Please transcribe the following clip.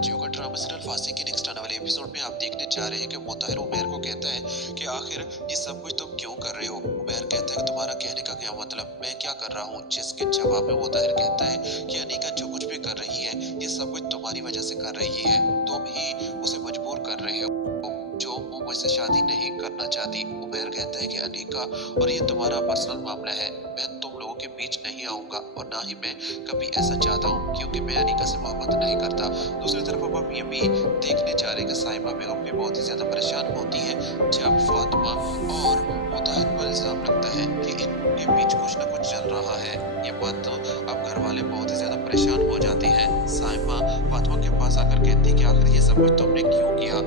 जियो का drama serial फांसी के नेक्स्ट आने वाले एपिसोड में आप देखने जा रहे हैं कि मुताहिर उमैर को कहता है कि आखिर ये सब कुछ तुम क्यों कर रहे हो। उमैर कहता है कि तुम्हारा कहने का क्या मतलब, मैं क्या कर रहा हूँ। जिसके जवाब में मुताहिर कहता है कि अनीका जो कुछ भी कर रही है ये सब कुछ तुम्हारी वजह से कर रही है, तुम ही उसे मजबूर कर रहे हो जो वो मुझसे शादी नहीं करना चाहती। उमैर कहता है कि अनीका और ये तुम्हारा पर्सनल मामला है, मैं तुम लोगों के बीच नहीं आऊंगा और ना ही मैं कभी ऐसा चाहता हूँ क्योंकि मैं अनीका से मोहब्बत नहीं करता। दूसरी तरफ अब हम ये भी देखने जा रहे हैं कि साइमा बेगम भी बहुत ही ज्यादा परेशान होती है जब फातिमा और मुताहिर पर इल्जाम लगता है कि इनके बीच कुछ ना कुछ चल रहा है। ये बात तो अब घर वाले बहुत ही ज्यादा परेशान हो जाते हैं। साइमा फातिमा के पास आकर कहती है कि आखिर ये सब कुछ तुमने क्यों किया।